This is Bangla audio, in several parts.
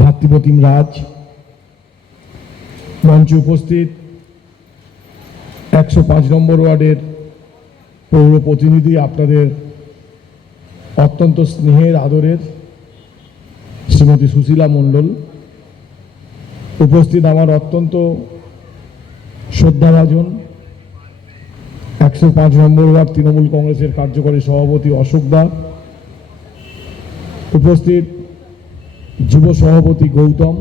ভাতৃপ্রতিম রাজ। মঞ্চে উপস্থিত একশো পাঁচ নম্বর ওয়ার্ডের পৌর প্রতিনিধি আপনাদের অত্যন্ত স্নেহের আদরের শ্রীমতী সুশীলা মণ্ডল। উপস্থিত আমার অত্যন্ত শ্রদ্ধাভাজন একশো পাঁচ নম্বর ওয়ার্ড তৃণমূল কংগ্রেসের কার্যকরী সভাপতি অশোক দা। উপস্থিত যুব সভাপতি গৌতম,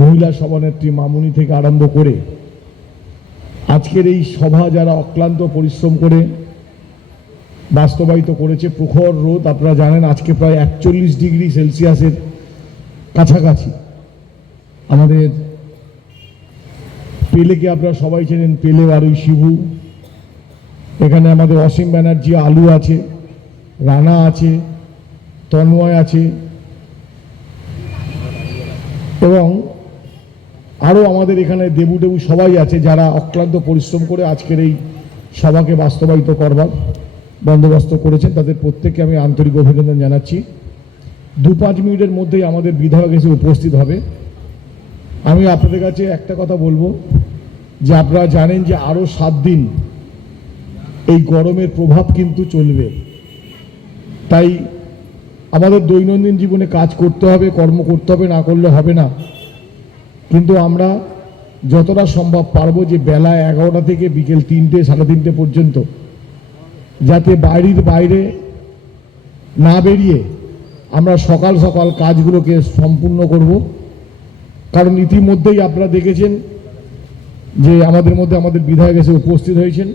মহিলা সভানেত্রী মামুনি থেকে আরম্ভ করে আজকের এই সভা যারা অক্লান্ত পরিশ্রম করে বাস্তবায়িত করেছে, প্রখর রোদ, আপনারা জানেন আজকে প্রায় একচল্লিশ ডিগ্রি সেলসিয়াসের কাছাকাছি। আমাদের পেলেকে আপনারা সবাই চেনেন, পেলে আর ওই শিবু। এখানে আমাদের অসীম ব্যানার্জি আলু আছে, রানা আছে, তন্ময় আছে এবং আরও আমাদের এখানে দেবু দেবু সবাই আছে যারা অক্লান্ত পরিশ্রম করে আজকের এই সভাকে বাস্তবায়িত করবার বন্দোবস্ত করেছেন। তাদের প্রত্যেককে আমি আন্তরিক অভিনন্দন জানাচ্ছি। দু পাঁচ মিনিটের মধ্যেই আমাদের বিধায়ক এসে উপস্থিত হবে। আমি আপনাদের কাছে একটা কথা বলব, যে আপনারা জানেন যে আরও সাত দিন এই গরমের প্রভাব কিন্তু চলবে। তাই আমাদের দৈনন্দিন জীবনে কাজ করতে হবে, কর্ম করতে হবে, না করলে হবে না। কিন্তু আমরা যতটা সম্ভব পারব যে বেলা এগারোটা থেকে বিকেল তিনটে, সাড়ে তিনটে পর্যন্ত, যাতে বাড়ির বাইরে না বেরিয়ে আমরা সকাল সকাল কাজগুলোকে সম্পূর্ণ করব। কারণ ইতিমধ্যেই আপনারা দেখেছেন যে আমাদের মধ্যে আমাদের বিধায়ক এসে উপস্থিত হয়েছেন।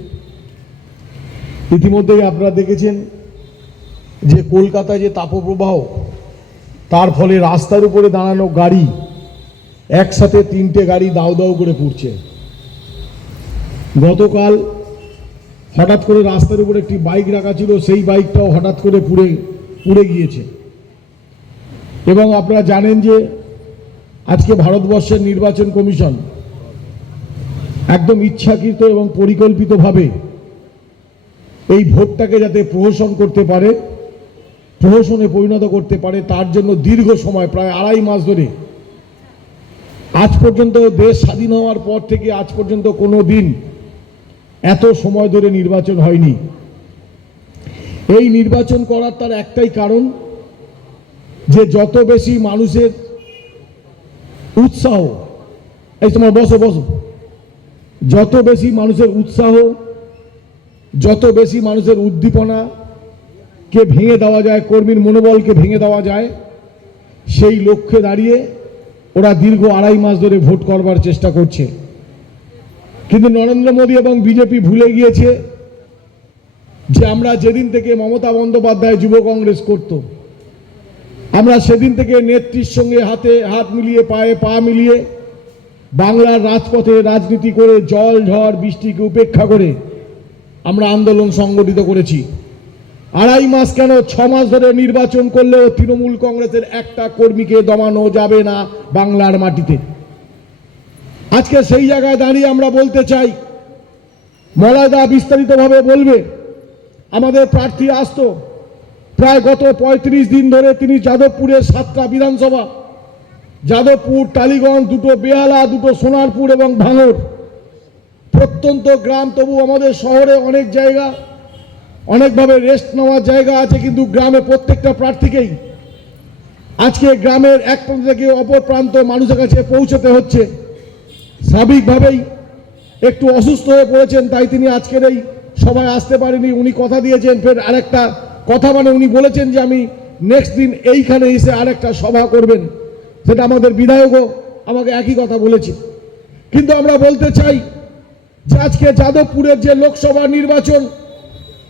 ইতিমধ্যেই আপনারা দেখেছেন যে কলকাতায় যে তাপপ্রবাহ, তার ফলে রাস্তার উপরে দাঁড়ানো গাড়ি একসাথে তিনটে গাড়ি দাও দাও করে পুড়ছে। গতকাল হঠাৎ করে রাস্তার উপরে একটি বাইক রাখা ছিল, সেই বাইকটাও হঠাৎ করে পুড়ে পুড়ে গিয়েছে। এবং আপনারা জানেন যে আজকে ভারতবর্ষের নির্বাচন কমিশন একদম ইচ্ছাকৃত এবং পরিকল্পিতভাবে এই ভোটটাকে যাতে প্রহসন করতে পারে প্রহসনে পরিণত করতে পারে, তার জন্য দীর্ঘ সময়, প্রায় আড়াই মাস ধরে। আজ পর্যন্ত দেশ স্বাধীন হওয়ার পর থেকে আজ পর্যন্ত কোনো দিন এত সময় ধরে নির্বাচন হয়নি। এই নির্বাচন করার তার একটাই কারণ, যে যত বেশি মানুষের উৎসাহ, এই তোমার বসো বসো। যত বেশি মানুষের উৎসাহ, যত বেশি মানুষের উদ্দীপনা কে ভেঙে দেওয়া যায়, কর্মীর মনোবলকে ভেঙে দেওয়া যায়, সেই লক্ষ্যে দাঁড়িয়ে ওরা দীর্ঘ আড়াই মাস ধরে ভোট করবার চেষ্টা করছে। কিন্তু নরেন্দ্র মোদী এবং বিজেপি ভুলে গিয়েছে যে আমরা যেদিন থেকে মমতা বন্দ্যোপাধ্যায় যুব কংগ্রেস করত, আমরা সেদিন থেকে নেত্রীর সঙ্গে হাতে হাত মিলিয়ে, পায়ে পা মিলিয়ে বাংলার রাজপথে রাজনীতি করে জল, ঝড়, বৃষ্টিকে উপেক্ষা করে আমরা আন্দোলন সংগঠিত করেছি। আড়াই মাস কেন? ছ মাস ধরে নির্বাচন করলেও তৃণমূল কংগ্রেসের একটা কর্মীকে দমানো যাবে না বাংলার মাটিতে। আজকে সেই জায়গায় দাঁড়িয়ে আমরা বলতে চাই মলয়দা বিস্তারিতভাবে বলবে, আমাদের প্রার্থী আসতো। প্রায় গত পঁয়ত্রিশ দিন ধরে তিনি যাদবপুরের সাতটা বিধানসভা, যাদবপুর, টালিগঞ্জ, দুটো বেহালা, দুটো সোনারপুর এবং ভাঙর। প্রত্যন্ত গ্রাম তবু আমাদের শহরে অনেক জায়গা। অনেকভাবে রেস্ট নেওয়ার জায়গা আছে কিন্তু গ্রামে প্রত্যেকটা প্রার্থীকেই। আজকে গ্রামের এক প্রান্ত থেকে অপর প্রান্ত মানুষের কাছে পৌঁছতে হচ্ছে। স্বাভাবিকভাবেই একটু অসুস্থ হয়ে পড়েছেন, তাই তিনি আজকের এই সভায় আসতে পারেনি উনি কথা দিয়েছেন, ফের আরেকটা কথা মানে উনি বলেছেন যে আমি নেক্সট দিন এইখানে এসে আরেকটা সভা করবেন। সেটা আমাদের বিধায়কও আমাকে একই কথা বলেছে। কিন্তু আমরা বলতে চাই যে আজকে যাদবপুরের যে লোকসভা নির্বাচন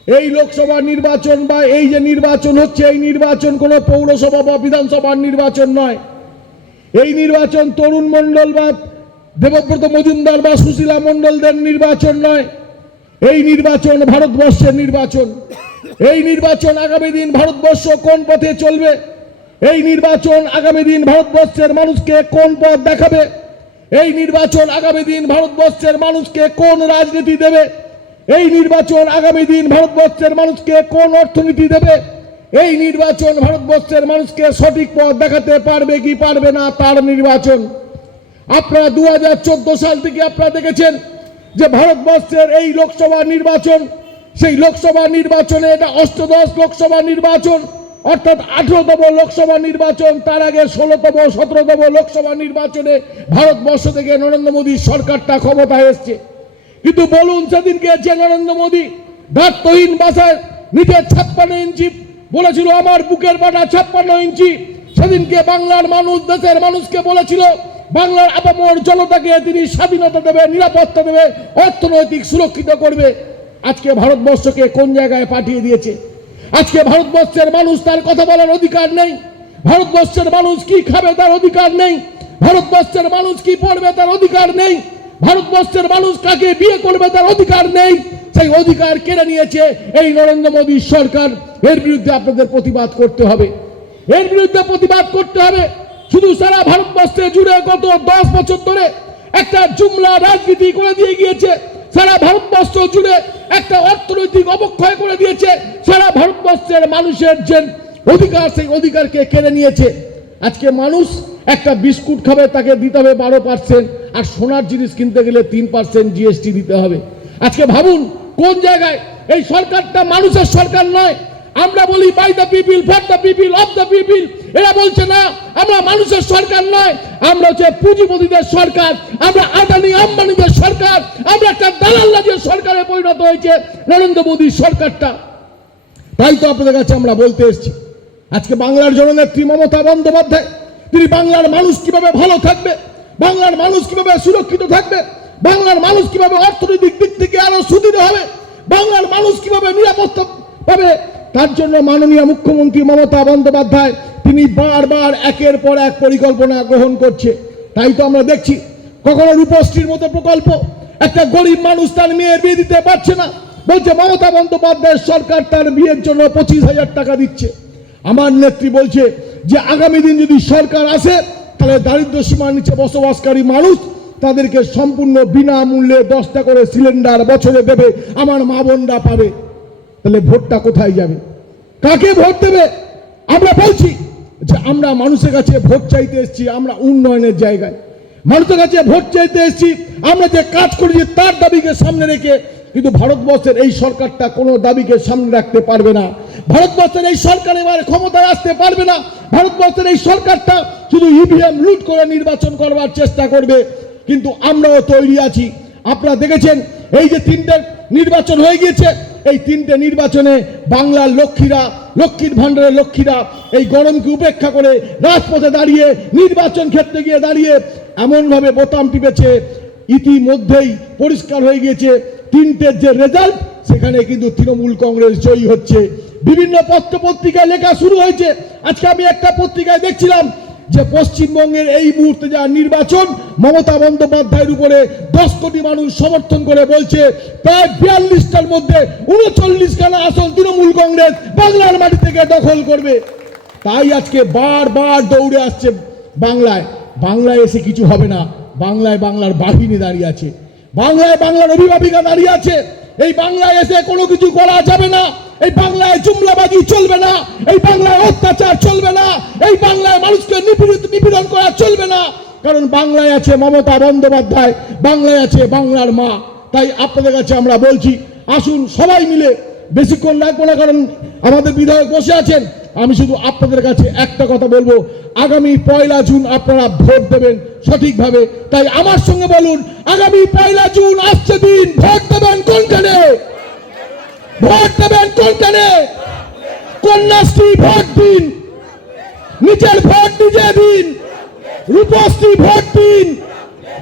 এই লোকসভা নির্বাচন বা এই যে নির্বাচন হচ্ছে, এই নির্বাচন কোনো পৌরসভা বা বিধানসভার নির্বাচন নয়। এই নির্বাচন তরুণ মণ্ডল বা দেবব্রত মজুমদার বা সুশীলা মণ্ডলদের নির্বাচন নয়। এই নির্বাচন ভারতবর্ষের নির্বাচন। এই নির্বাচন আগামী দিন ভারতবর্ষ কোন পথে চলবে? এই নির্বাচন আগামী দিন ভারতবর্ষের মানুষকে কোন পথ দেখাবে? এই নির্বাচন আগামী দিন ভারতবর্ষের মানুষকে কোন রাজনীতি দেবে? এই নির্বাচন আগামী দিন ভারতবর্ষের মানুষকে কোন অর্থনীতি দেবে? এই নির্বাচন ভারতবর্ষের মানুষকে সঠিক পথ দেখাতে পারবে কি পারবে না তার নির্বাচন। আপনারা দু হাজার চোদ্দ সাল থেকে আপনারা দেখেছেন যে ভারতবর্ষের এই লোকসভা নির্বাচন, সেই লোকসভা নির্বাচনে এটা অষ্টদশ লোকসভা নির্বাচন, অর্থাৎ আঠেরোতম লোকসভা নির্বাচন, তার আগে ষোলোতম, সতেরোতম লোকসভা নির্বাচনে ভারতবর্ষ থেকে নরেন্দ্র মোদী সরকারটা ক্ষমতায় এসছে। কিন্তু বলুন সেদিনকে যে নরেন্দ্র মোদী দায়িত্বহীন ভাষায় নিজের ছাপ্পান্ন ইঞ্চি বলেছিল, আমার বুকের বাটা ছাপ্পান্ন ইঞ্চি। সেদিনকে বাংলার মানুষ, দেশের মানুষকে বলেছিল, বাংলার আপামর জনতাকে তিনি স্বাধীনতা দেবে, নিরাপত্তা দেবে, অর্থনৈতিক সুরক্ষিত করবে। আজকে ভারতবর্ষকে কোন জায়গায় পাঠিয়ে দিয়েছে? আজকে ভারতবর্ষের মানুষ তার কথা বলার অধিকার নেই। ভারতবর্ষের মানুষ কি খাবে তার অধিকার নেই? ভারতবর্ষের মানুষ কি পড়বে তার অধিকার নেই? ভারতবর্ষের মানুষ কাকে বিয়ে করবে তার অধিকার নেই, সেই অধিকার কেড়ে নিয়েছে এই নরেন্দ্র মোদী সরকার। এর বিরুদ্ধে আপনাদের প্রতিবাদ করতে হবে। এর বিরুদ্ধে প্রতিবাদ করতে হবে। শুধু সারা ভারতবর্ষে জুড়ে গত দশ বছর ধরে একটা জুমলা রাজনীতি করে দিয়ে গিয়েছে। সারা ভারতবর্ষ জুড়ে একটা অর্থনৈতিক অবক্ষয় করে দিয়েছে। সারা ভারতবর্ষের মানুষের যে অধিকার, সেই অধিকারকে কেড়ে নিয়েছে। আজকে মানুষ একটা বিস্কুট খাবে, তাকে দিতে হবে বারো পার্সেন্ট আর সোনার জিনিস কিনতে গেলে তিন পার্সেন্ট জিএসটি দিতে হবে। আজকে ভাবুন, কোন জায়গায় এই সরকারটা মানুষের সরকার নয়? আমরা বলি by the people for the people of the people এরা বলছে, না, আমরা মানুষের সরকার নয়। আমরা হচ্ছে পুঁজিপতিদের সরকার। আমরা আদানি আম্বানিদের সরকার। আমরা একটা দালাল রাজ্যের সরকারে পরিণত হয়েছে। নরেন্দ্র মোদীর সরকারটা। তাই তো আপনাদের কাছে আমরা বলতে এসেছি। আজকে বাংলার জননেত্রী মমতা বন্দ্যোপাধ্যায়, তিনি বাংলার মানুষ কীভাবে ভালো থাকবে? বাংলার মানুষ কীভাবে সুরক্ষিত থাকবে? বাংলার মানুষ কীভাবে অর্থনৈতিক দিক থেকে আরও সুদৃঢ় হবে? বাংলার মানুষ কীভাবে নিরাপত্তা পাবে? তার জন্য মাননীয় মুখ্যমন্ত্রী মমতা বন্দ্যোপাধ্যায় তিনি বারবার একের পর এক পরিকল্পনা গ্রহণ করছে। তাই তো আমরা দেখছি, কখনো রূপশ্রীর মতো প্রকল্প একটা গরিব মানুষ তার মেয়ের বিয়ে দিতে পারছে না। বলছে, মমতা বন্দ্যোপাধ্যায়ের সরকার তার বিয়ের জন্য পঁচিশ হাজার টাকা দিচ্ছে। আমার নেত্রী বলছে যে, আগামী দিন যদি সরকার আসে তাহলে দারিদ্র সীমার নিচে বসবাসকারী মানুষ তাদেরকে সম্পূর্ণ বিনামূল্যে দশটা করে সিলিন্ডার বছরে দেবে, আমার মা বোনরা পাবে। তাহলে ভোটটা কোথায় যাবে? কাকে ভোট দেবে? আমরা বলছি যে আমরা মানুষের কাছে ভোট চাইতে এসেছি, আমরা উন্নয়নের জায়গায়। মানুষের কাছে ভোট চাইতে এসেছি, আমরা যে কাজ করেছি তার দাবিকে সামনে রেখে কিন্তু ভারতবর্ষের এই সরকারটা কোনো দাবিকে সামনে রাখতে পারবে না। ভারতবর্ষের এই সরকার এবারে ক্ষমতায় আসতে পারবে না। ভারতবর্ষের এই সরকারটা শুধু ইভিএম লুট করে নির্বাচন করবার চেষ্টা করবে। কিন্তু আমরাও তৈরি আছি। আপনারা দেখেছেন, এই যে তিনটে নির্বাচন হয়ে গিয়েছে, এই তিনটে নির্বাচনে বাংলার লক্ষ্মীরা, লক্ষ্মীর ভাণ্ডারের লক্ষ্মীরা এই গরমকে উপেক্ষা করে রাজপথে দাঁড়িয়ে, নির্বাচন ক্ষেত্রে গিয়ে দাঁড়িয়ে এমনভাবে বোতাম টিপেছে। ইতিমধ্যেই পরিষ্কার হয়ে গিয়েছে। তিনটের যে রেজাল্ট, সেখানে কিন্তু তৃণমূল কংগ্রেস জয়ী হচ্ছে। বিভিন্ন পত্র পত্রিকায় লেখা শুরু হয়েছে। আজকে আমি একটা পত্রিকায় দেখছিলাম যে পশ্চিমবঙ্গের এই মুহূর্তে যা নির্বাচন, মমতা বন্দ্যোপাধ্যায়ের উপরে দশ কোটি মানুষ সমর্থন করে বলছে, প্রায় বিয়াল্লিশটার মধ্যে উনচল্লিশ খানা আসন তৃণমূল কংগ্রেস বাংলার মাটি থেকে দখল করবে। তাই আজকে বারবার দৌড়ে আসছে বাংলায়। বাংলায় এসে কিছু হবে না। বাংলায় বাংলার বাহিনী দাঁড়িয়ে আছে। বাংলায় বাংলার অভিভাবিকা দাঁড়িয়ে আছে। এই বাংলায় এসে কোনো কিছু করা যাবে না। এই বাংলায় জুমলাবাজি চলবে না। এই বাংলায় অত্যাচার চলবে না। এই বাংলায় মানুষকে নিপীড়িত নিপীড়ন করা চলবে না। কারণ বাংলায় আছে মমতা বন্দ্যোপাধ্যায়। বাংলায় আছে বাংলার মা। তাই আপনাদের কাছে আমরা বলছি, আসুন সবাই মিলে বেশিক্ষণ লাগবো না, কারণ আমাদের বিধায়ক বসে আছেন। আমি শুধু আপনাদের কাছে একটা কথা বলব। আগামী পয়লা জুন আপনারা ভোট দেবেন সঠিকভাবে। তাই আমার সঙ্গে বলুন, আগামী পয়লা জুন আসছে দিন, ভোট দেবেন কোনখানে? ভোট দেবেন কোনখানে? কন্যাশ্রী ভোট দিন নিজের ভোট নিজে দিন, রূপশ্রী ভোট দিন,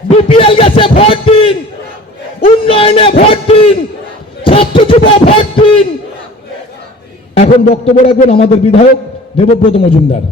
বিপিএল গেছে ভোট দিন উন্নয়নে ভোট দিন ছাত্র যুব ভোট দিন এখন বক্তব্য রাখবেন আমাদের বিধায়ক দেবব্রত মজুমদার।